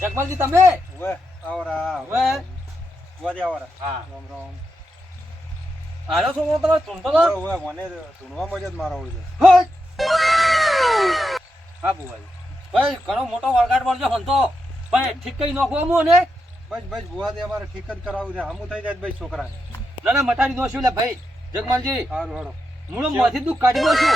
જગમલજી તમે ઓવે આવરા ઓવે વાદે આવરા હા રામ રામ આનો છોકરો તમે ચૂંટો તો ઓવે મને ધૂણવામાં જ મારા ઓળજો હા બુવાજી ભાઈ ઘણો મોટો વળગાડ મળજો હંતો ભાઈ ઠીક કઈ નાખો અમુ ને બસ બસ બુવા દે અમારે ઠીક જ કરાવું છે હમું થઈ જાય ભાઈ છોકરાને ના ના મટાડી દો છું લે ભાઈ જગમલજી સારું હેડો હું મોથી દુઃખ કાઢી દો છું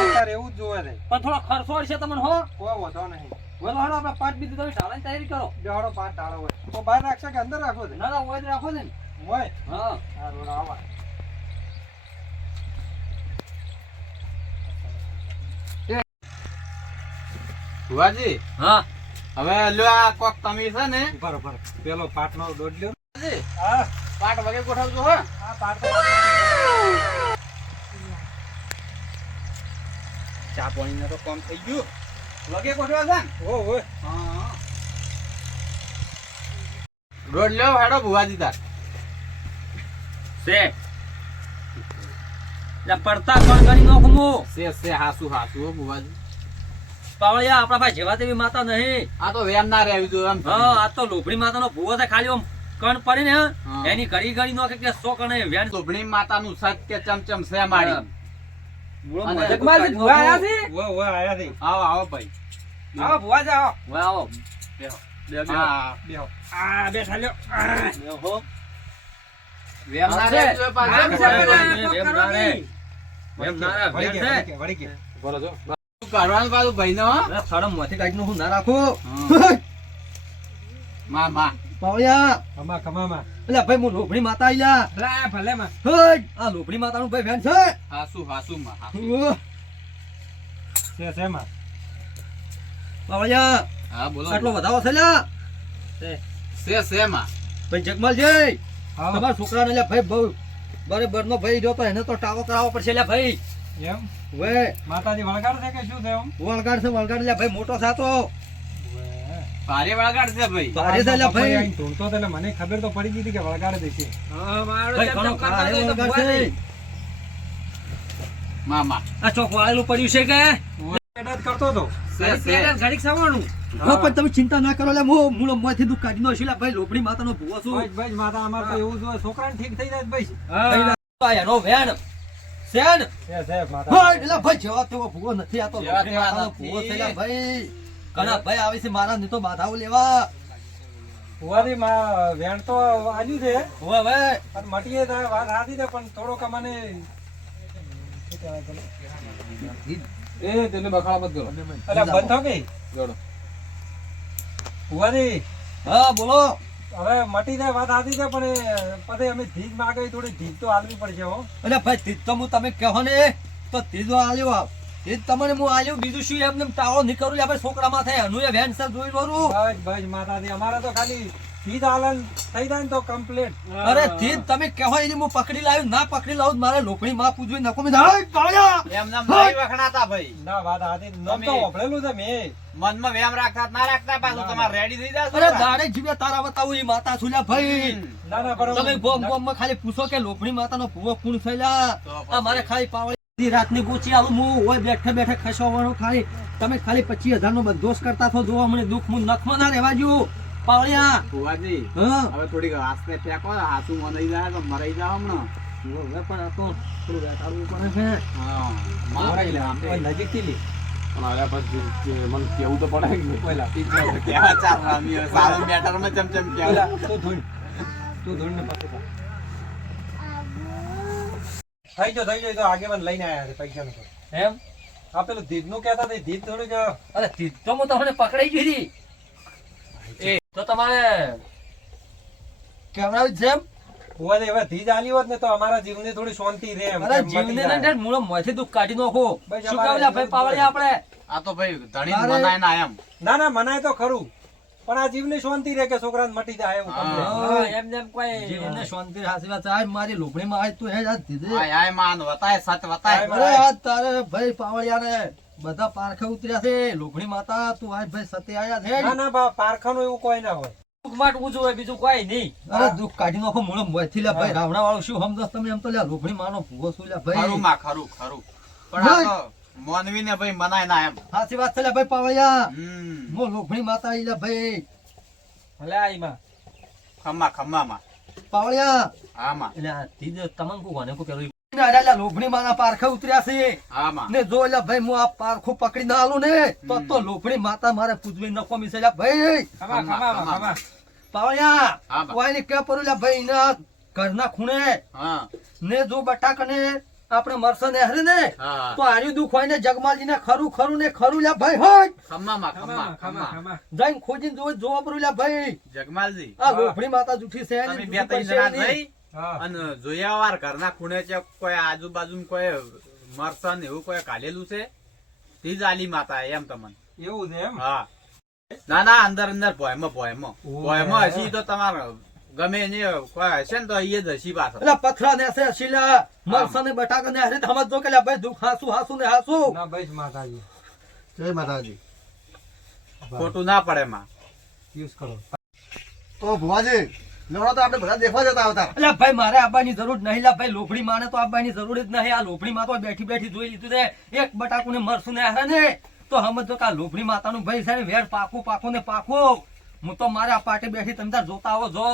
અત્યારે એવું જ જોવે છે પણ થોડો ખર્ચો છે તમને હો કોઈ વધો નહીં બોલો હાલો આપણે પાંચ બીજું તમે ઢાળવાની તૈયારી કરો બેહાડો પાંચ ટાળો હોય તો બહાર રાખશે કે અંદર રાખો છે ના ના ઓય જ રાખો ને હોય હા સારું આવા ભુવાજી હા હવે લ્યો આ કોક તમે છે ને ઉભા ઉભા પેલો પાટનો દોડ લ્યો ભુવાજી, હા પાટ વગે ગોઠવજો હો આ પાટ ચા પાણી ને તો કમ થઈ ગયું વગે ગોઠવા છે ને ઓ ઓય હા રોડ લ્યો હેડો ભુવાજી તાર સે લે પડતા કોણ ગણી નાખું હું સે હાસુ હાસુ હો ભુવાજી પાવળિયા આપણા ભાઈ જેવા તેવી માતા નહીં આ તો વેમ ના રહેવી જોઈએ એમ હા આ તો લોભડી માતાનો ભૂવો છે ખાલી આમ કણ પડી ને હા. એની ઘડી ઘડી નો કે સો કણે વેણ લોભણી માતાનું સત્ય ચમચમ છે મારી અને જગમાલજી ભૂવા આયા છે ઓય ઓય આયા છે આવો આવો ભાઈ આવો ભૂવા જાઓ વાહ આવો બેહો હા બેહો આ બેઠા લ્યો બેહો વેમ ના રહેવી જોઈએ પાછું. વેમ ના રે વેમ ના રે વળી વેમ કે છે વળી કે બોલો જો શું કરવાનું પાછું ભાઈ નો અરે સાડા મોથી કાઢી નું હું ના રાખો માં પાવળિયા કમા કમામાં એટલે ભાઈ હું લોભડી માતા આઈલા લા ભલે માં હટ આ લોભડી માતાનું ભાઈ વેણ છે હાસુ હાસુ માં હાસુ. છે માં પાવળિયા હા બોલો આટલો વધાવો છે લ્યા છે માં ભાઈ જગમાલજી હા તમારા છોકરાને લ્યા ભાઈ બહુ બરાબર નો ભાઈ જો તો એને તો ટાવો કરાવવો પડશે લ્યા ભાઈ એમ વે માતાજી વળગાડ છે કે શું છે એમ વળગાડ લ્યા ભાઈ મોટો થાતો ભારે વળગાડ છે ભાઈ ભારે છે લ્યા ભાઈ અહીં ધૂણતો તો એટલે મને ખબર તો પડી ગઈ હતી કે વળગાડ દેશે ભાઈ ઘણો ભારે વળગાડ છે માં આ ચોક વાળેલું પડ્યું છે કે એડા જ કરતો તો છે ઘડીક સાવવાનું હા પણ તમે ચિંતા ના કરો લ્યા હું મૂળ મોંથી દુઃખ કાઢી નો છું લ્યા ભાઈ લોપડી માતાનો ભૂવો છું ભાઈ ભાઈ માતા અમાર તો એવું જોઈએ છોકરાને ઠીક થઈ જાય ભાઈ હા એનો વેણ સેન છે માતા હા એટલે ભાઈ જેવા તેવો ભૂવો નથી આ તો જેવા લોપડી તેવા માતાનો નથી. ભૂવો છે લ્યા ભાઈ ઘણા ભાઈ આવે છે મારા ની તો બાધાઓ લેવા ફુવારી માં વેણ તો આજુ છે હવે હવે પણ મટીએ તો વાત સાચી છે પણ થોડોક અમને એ તેને બખાડા મત કરો અલા બંધ થો કે જોડો ફુવારી હા બોલો હવે મટી જાય વાત સાચી છે પણ પછી અમે ધીજ માગે થોડી ધીજ તો આલવી પડશે હો અરે ભાઈ તીજ તો હું તમે કહો ને તો તીજો આલ્યો તીજ તમને હું આલ્યો બીજું શું એમને તાળો નીકળું લે ભાઈ છોકરામાં થાય એનું એ વેન સર જોઈ વરું બસ બસ માતાજી અમારે તો ખાલી ધીજ આલન થઈ જાય ને તો કમ્પ્લીટ અરે તીજ તમે કહો એની હું પકડી લાવ્યું ના પકડી લાવું મારે લોકણી માં પૂજવી નકો મેં હાય પાળ્યા એમ નામ નહીં વખણાતા ભાઈ ના વાત સાચી નામ તો ઓભળેલું છે મેં મનમાં વેમ રાખતા ના રાખતા પાછું તમારે રેડી થઈ જાવ અરે દાડે જીવ્યા તારા બતાવું એ માતા છુલ્યા ભાઈ ના ના બરોબર તમે ગોમ ગોમ માં ખાલી પૂછો કે લોકણી માતાનો ભૂવો કોણ થયેલા આ મારે ખાલી પાવડી રાતની ગોચી આવું હું હોય બેઠે બેઠે ખસવાનું ખાલી તમે ખાલી 25,000 નો બંધોસ કરતા છો જોવા મને દુઃખ હું નખમાં ના રહેવા જો પાવળિયા ભુવાજી હા હવે થોડીક આસ્તે ફેંકો હાથું મનાઈ જાય તો મરાઈ જાવ હમણાં હવે પણ આ તો થોડું વેટાડવું પડે છે હા મારાઈ લે આમ ઓય નજીક થી લી પણ હવે પછી મને કેવું તો પડે કે પહેલા કેવા ચાર રામી સારો બેટર માં ચમચમ પહેલા કેવા તું ધૂણ ને પાછું થા. થઈ ગયો તો આગેવાન લઈને આયા છે પૈસા નું એમ આ પેલું ધીજ નું કહેતા હતા ધીજ થોડીક અરે તીજ તો હું તમને પકડાઈ ગઈ હતી તો તમારે કેવડાવી છે એમ ફુવાજી હવે ધીજ આલી હોત ને તો અમારા જીવને થોડી શાંતિ રહે એમ અરે કેમ મટી જીવને જાય. ને મૂળો મોંથી દુઃખ કાઢી નાખો બસ શું અમારે કાવલા ભાઈ પાવળિયા આપણે આ તો ભાઈ ધણી અરે. મનાય ના એમ ના ના મનાય તો ખરું પણ આ જીવની શાંતિ રહે કે છોકરાને મટી જાય એવું હા. complete. હા, એમ જેમ કોઈ જીવને શાંતિ હાસી વાત આય મારી લોભણીમાં આય તું હે યાદ દીધી આય આય માન વતાય સત વતાય અરે આ તારે ભાઈ પાવળિયાને બધા પારખે ઉતર્યા છે લોભણી માતા તું આય ભાઈ સતે આયા છે ના ના બા પારખાનું એવું કોઈ ના હોય દુઃખ માટે ઊંચું હોય બીજું કોઈ નહીં અરે દુઃખ કાઢી નાખો મૂળો મોંથી લે ભાઈ રાવણા વાળો શું સમજો તમે એમ તો લે લોભણી માનો ભૂવો શું લે ખરું ભાઈ માં ખરું ખરું પણ આ તો મોનવી ને ભાઈ મનાય ના એમ સાચી વાત છે લે ભાઈ પાવળિયા હમ મો લોભણી માતા આઈ લે ભાઈ ભલે આઈમાં ખમ્મામાં પાવળિયા આમાં એટલે આ તીજ તમને કોઈ વાને કોઈ પેલું અરે લોભણી માના પારખે ઉતર્યા છે આમાં ને જો એટલે ભાઈ હું આ પારખું પકડી ના આલું ને તો લોભણી માતા મારે પૂજવી નકો મિસે લ્યા ભાઈ ખમા પાવળિયા હા, બા. કોઈને કે પરું લ્યા ભાઈ ના ઘરના ખૂણે હા ને જો બટાકને આપણે મરસા ને હરે ને હા તો આર્યું દુખ હોય ને જગમાલજી ને ખરું ને ખરું લ્યા ભાઈ હોય ખમ્મા જઈને ખોજીને જોવો પરું લ્યા ભાઈ જગમાલજી આ લોભણી માતા જૂઠી છે તમે ને બે ત્રણ જણા જઈ હા અને જોયા વાર ઘરના ખૂણે છે કોઈ આજુબાજુ કોઈ મરસન એવું કોઈ કાઢેલું છે તે જ આલી માતા એમ તમને એવું છે એમ હા ના અંદર ભોયમાં હસી તો તમારે ગમે એને કોઈ હશે ને તો એ જ હસી પાછળ એટલે પથરા ને છે શીલા મરસા ને બટાકા ને હરે સમજ જો કે લ્યા ભાઈ દુખ હાસુ ને હાસુ ના ભાઈ માતાજી જય માતાજી. ખોટું ના પડે માં યુઝ કરો તો ભુવાજી લેવડો તો આપણે બધા દેખવા જતા આવતા. એટલે ભાઈ મારે આવવાની જરૂર નહીં લા ભાઈ લોફડી માને તો આવવાની જરૂર જ નહીં આ લોફડી માં તો બેઠી જોઈ લીધું છે એક બટાકું ને મરસું ને હરે ને તો સમજ જો કે આ લોફડી માતાનું ભાઈ છે ને વેર પાકું ને પાકું હું તો મારે આ પાટે બેઠી તમે તાર જોતા આવો જો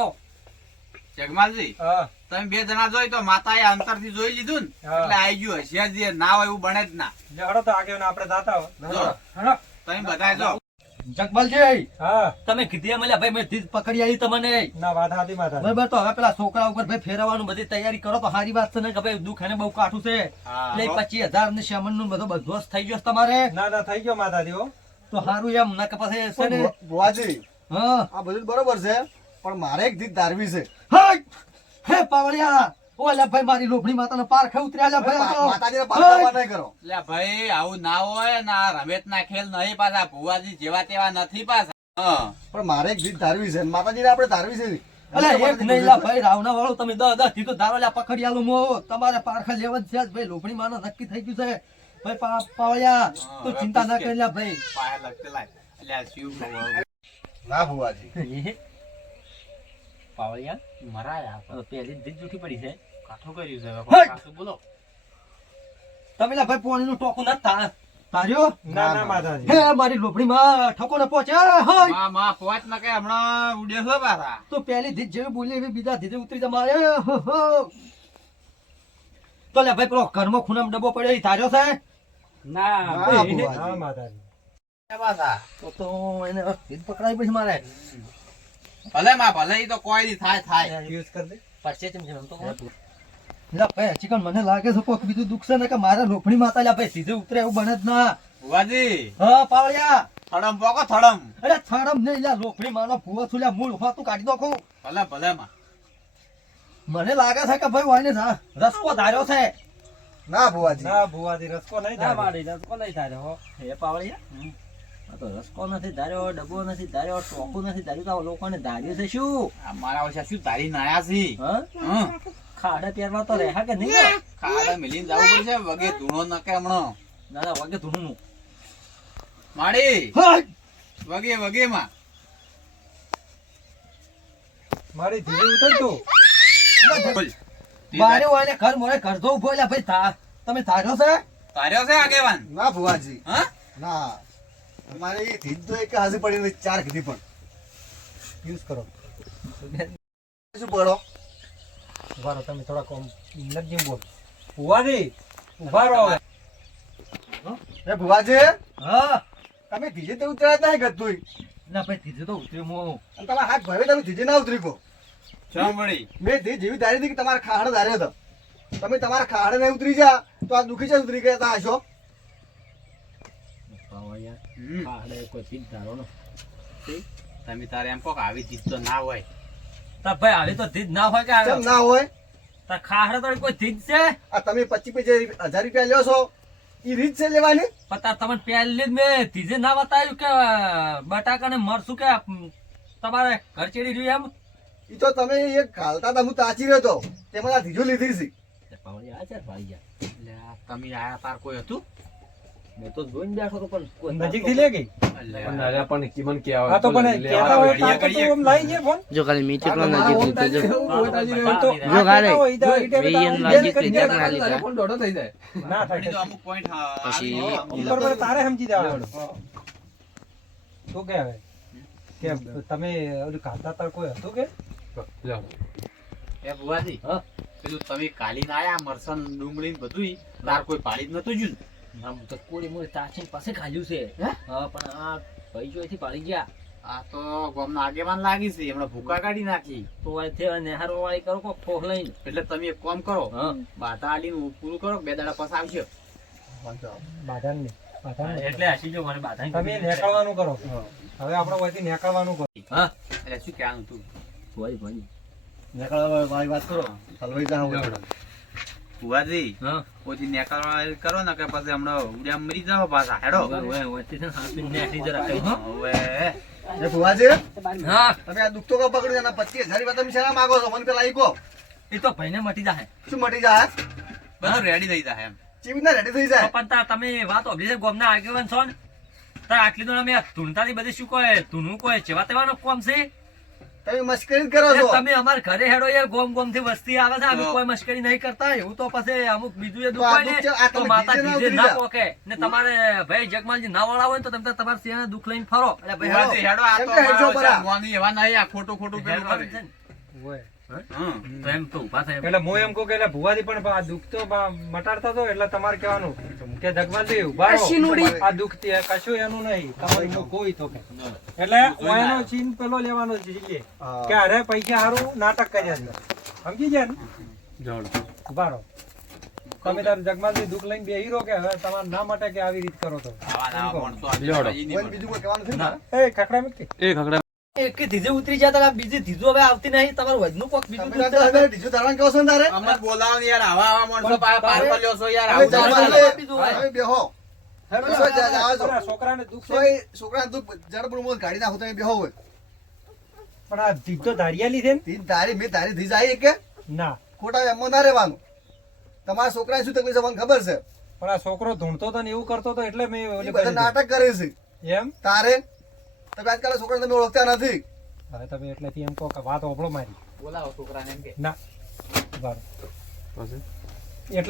જગમાલજી હા તમે બે જણા જોઈ તો માતાએ અંતરથી જોઈ લીધું ને હા. એટલે આવી ગયું હશે જે ના હોય એવું બને જ ના લેવડો તો આગળ આપણે જાતા હોય જો હરો. તમે બધા જો જગમલજી હા તમે કીધી એમ લ્યા ભાઈ મેં ધીજ પકડી આવી તમને ના વાત હતી માતાજી બરાબર તો હવે પેલા છોકરા ઉપર ભાઈ ફેરવવાનું બધી તૈયારી કરો તો સારી વાત છે ને કે ભાઈ દુઃખ એને બહુ કાઠું છે હા. એટલે 25,000 ને શ્યામન નું બધો બધો થઈ ગયો છે તમારે ના થઈ ગયો માતાજી હો તો સારું એમ ના કે પછી છે ને ભુવાજી હા આ બધું બરોબર છે પણ મારે એક દીધ ધારવી છે. હટ! હે પાવળિયા ઓલા ભાઈ મારી લોભણી માતાનો પારખે ઉતર્યા લ્યા ભાઈ આ તો. માતાજીને પાછળ નહીં કરો. એટલે ભાઈ આવું ના હોય ને આ રમેશ ના ખેલ નહીં પાછા ભુવાજી જેવા તેવા નથી પાછા હા. પણ મારે એક દીધ ધારવી છે. માતાજીને આપણે ધારવી છે. અલા એક નહીં લા ભાઈ રાવણા વાળો તમે 10 થી તો ધારો લ્યા પકડી આલું મો તમારે પારખે લેવા જ છે જ ભાઈ લોભણી માનો નક્કી થઈ ગયું છે ભાઈ પાવળિયા તું ચિંતા ના કરી લ્યા ભાઈ પાયા લગતે લાય. એટલે આ શિવ ભગવાન. ના ભુવાજી. પાવળિયા મરાયા પહેલી જ જૂઠી પડી છે કાઠું કર્યું છે હવે હટ! કાઠું બોલો તમે લા ભાઈ પાણીનું ટોકું ના તાર્યો ના માતાજી હે મારી લોભણી માં ઠકો ને પહોંચ્યા હોય માં પોચ ના કે હમણાં ઉડ્યો છે પાછા તો પહેલી ધીજ જેવી બોલી એવી બીજા ધીજે ઉતરી જમારે તો લે ભાઈ પેલો ઘરમાં ખૂણામાં ડબ્બો પડ્યો એ તાર્યો છે ના ના ભુવાજી. માતાજી પાછા તો એને ધીજ પકડાવી પછી મારે ભલે માં ભલે ઈ તો કોઈ દી થાય યુઝ કરી દે પડશે ચમ ચમ તો લા ભાઈ ચિકન મને લાગે છે કોક બીજું દુખ છે ને કે મારે લોભણી માતા લા ભાઈ ધીજે ઉતરે એવું બને જ ના ભુવાજી હા પાવળિયા થડમ પોકો થડમ અરે થડમ નહીં લા લોભણી માનો ભૂવો છું લ્યા મૂળ ઉભા તું કાઢી દો કહું ભલે માં મને લાગે છે કે ભાઈ વાને રસકો ધાર્યો છે ના ભુવાજી. ના ભુવાજી રસકો નહીં ના થાય મારી રસકો નહીં ધાર્યો હો હે પાવળિયા આ તો રસકો નથી ધાર્યો ડબ્બો નથી ધાર્યો ટોકું નથી ધાર્યું તો આ લોકોને ધાર્યું છે શું આ મારા ઓછા શું તારી નાયા છી હા ખાડા પહેરવા તો રહ્યા કે નહીં ખાડા મિલીને જવું પડશે વગે ધૂણો નકે હમણાં દાદા વાગે ધૂણું માડી હટ! વગે માં મારી ધીરે ઉતર તું મારે વાને ઘર મોરે ઘર જો ઉભો લ્યા ભાઈ તમે ધાર્યો છે તાર્યો છે આગેવાન ના ભુવાજી. હા ના મારે એ દીધ તો એક હાજર પડી નથી. 4 કીધી પણ યુઝ કરો શું પડો. ઉભા રહો તમે થોડા કોમ નથી બોલ ભુવાજી ઉભા રહો એ ભુવાજી હા તમે ધીજે તો ઉતર્યા જ નહીં ગતું. ના ભાઈ ધીજે તો ઉતર્યો મો અને તમારા હાથ ભાવે તમે ધીજે ના ઉતરી કો. ચામડી મેં ધીજ જેવી ધારી હતી કે તમારા ખાડ ધાર્યો હતો. તમે તમારા ખાડે નહીં ઉતરી જા તો આ દુખી છે ઉતરી ગયા હશો. ખાડે કોઈ પીત ધારો નો તમે તારે એમ કહો કે આવી ચીજ તો ના હોય તા ભાઈ આવી તો ધીજ ના હોય કે કેમ ના હોય. તા ખાડે તો કોઈ ધીજ છે આ તમે 25,000 રૂપિયા લ્યો છો એ રીત છે લેવાની. પતા તમને પહેલી જ મેં ધીજે ના બતાવ્યું કે બટાકા ને મરસું કે તમારે ઘર ચડી રહ્યું એમ એ તો તમે એક ઘાલતા હતા હું તાચી રહ્યો હતો તેમાં આ ધીજો લીધી છે. એટલે આ તમે આયા તાર કોઈ હતું મેં તો જોઈને બેઠો તો પણ કોઈ નજીક થી લે ગઈ એટલે હા તો પણ કહેતા હોય તો આપણે તો આમ લઈ જઈએ ફોન જો ખાલી મીઠી પણ નજીક લીધો જો પણ જો ખાલી કહેતા હોય તો ઈ ટાઈમે વેયન તો નજીક કરી લીધા દેવાનું. ના લીધા ના ઘડી તો થાય અમુક પોઈન્ટ પછી બરોબર તારે સમજી જવાનું શું કે હવે કે તમે ઓલું કાંતા તાર કોઈ હતું કે એ ભુવાજી હા? પેલું તમે કાલીને આયા મરસન ડુંગળી ને બધું તાર કોઈ પાડી જ નતું જ્યું ને? આમ તો કોળી મોળી તાચીન પાસે ખાલ્યું છે હે? હા પણ આ ભાઈ જોઈથી પાડી ગયા આ તો ગામના આગેવાન લાગી છે હમણાં ભૂકા કાઢી નાખી. તો અહીંથી નેહારો વાળી કરો કોક ઠોક લઈને એટલે તમે એક કામ કરો હા બાધા આલીને પૂરું કરો 2 દાડા પછી આવશે. બાધાને નહીં. બાધાને નહીં. એટલે હસી જો મને બાધા તમે નીકળવાનું કરો હવે આપણે અહીંથી નીકળવાનું કરો હા એટલે શું કહેવાનું તું? ભાઈ ભાઈ નીકળવા વાળી વાત કરો હલવાઈ જાઓ ભુવાજી હા પછી નેકાળવા કરો ને કે પછી હમણાં ઉડ્યા મરી જાવ પાછા હેડો. ઓય ઓય તે હાથ પીને નેહરી જરા કઈ હો હવે એ ફુવાજી હા તમે આ દુઃખ તો કા પકડ્યું એના 25,000 રૂપિયા તમે શેના માંગો છો મને પેલા ઈ કહો એ તો ભાઈને મટી જાય શું મટી જાય બધું રેડી થઈ જાય એમ. ચીવીના રેડી થઈ જાય પણ તાર તમે વાત ઓબલી ગોમના આગેવાન છો ને તાર આટલી તો અમે ધૂણતાની બધી શું કહે ધૂણું કહે જેવા તેવાનો કોમ છે તમે મસ્કરી જ કરો છો તમે અમાર ઘરે હેડો યાર ગોમ ગોમ થી વસ્તી આવે છે અમે કોઈ મશ્કરી નહીં કરતા એવું તો પછી અમુક બીજું એ દુખ હોય ને તો આ તો તમે માતા જીજે ના જીજે ઉતરી ના જા. પોકે ને તમારે ભાઈ જગમાલજી ના વાળા હોય ને તો તમે તમારા સિંહાને દુઃખ લઈને ફરો એટલે ભાઈ ભુવાજી હેડો આ કેમ તો કે હેડજો અમારો પરા? છે, મોની એવા નહીં આ ખોટું ખોટું પેલું હેડવાનું કરે. છે ને. ઓય. હમ. તો એમ તો ઊભા થાય એટલે હું એમ કહું કે એટલે ભુવાજી પણ આ દુઃખ તો મટાડતા તો એટલે તમારે કહેવાનું કે જગવાલજી ઉભા રહો. આ દુઃખ તે કશું એનું નહીં તમારું હું કોઈ તો કે એટલે ઓયનો ચીન પેલો લેવાનો છે જીલે. હા. કે અરે પૈસા હારું નાટક કર્યા છે સમજી ગયા ને ઉભા રહો તમે તાર જગમાલજી દુઃખ લઈને બેહી રહો કે હવે તમારે ના માટે કે આવી રીત કરો તો આવા નવા માણસો આવી નહીં કોઈ મળે. બીજું કોઈ કહેવાનું નથી ને? એ ખકડા મૂકી એક ધીજે ઉતરી જાય તારે બીજી ધીજો હવે આવતી નહીં તમારું વજનું કોક બીજું તમે દૂધ તાર છે. હવે બીજું ધારણ કહો છો ને તારે અમને બોલાવો ને યાર આવા માણસો પાર લ્યો છો યાર હવે આવું જમવા ચાલે. લે. બીજું હોય. હવે બેહો હેડો, બસો જા- જાઓ છો. પેલા છોકરાને દુઃખ છે સોય છોકરાને દુઃખ જડબડ મોત ગાડી નાખો તમે બેહો હોય પણ આ જીત તો ધારિયાલી છે ને તી તારી મેં તારી ધી જાય કે ના ખોટા એમાં ના રહેવાનું તમારા છોકરાએ શું તકલીફ છે મને ખબર છે પણ આ છોકરો ધૂણતો હતો ને એવું કરતો હતો એટલે મેં એ ઓલી બધા કરી નાટક કરે છે દીધું. એમ તારે તમે આજકાલ છોકરાને તમે ઓળખતા નથી હવે તમે એટલેથી એમ કહો કે વાત ઓપડો મારી બોલાવો છોકરાને એમ કે ના બરાબર એટલે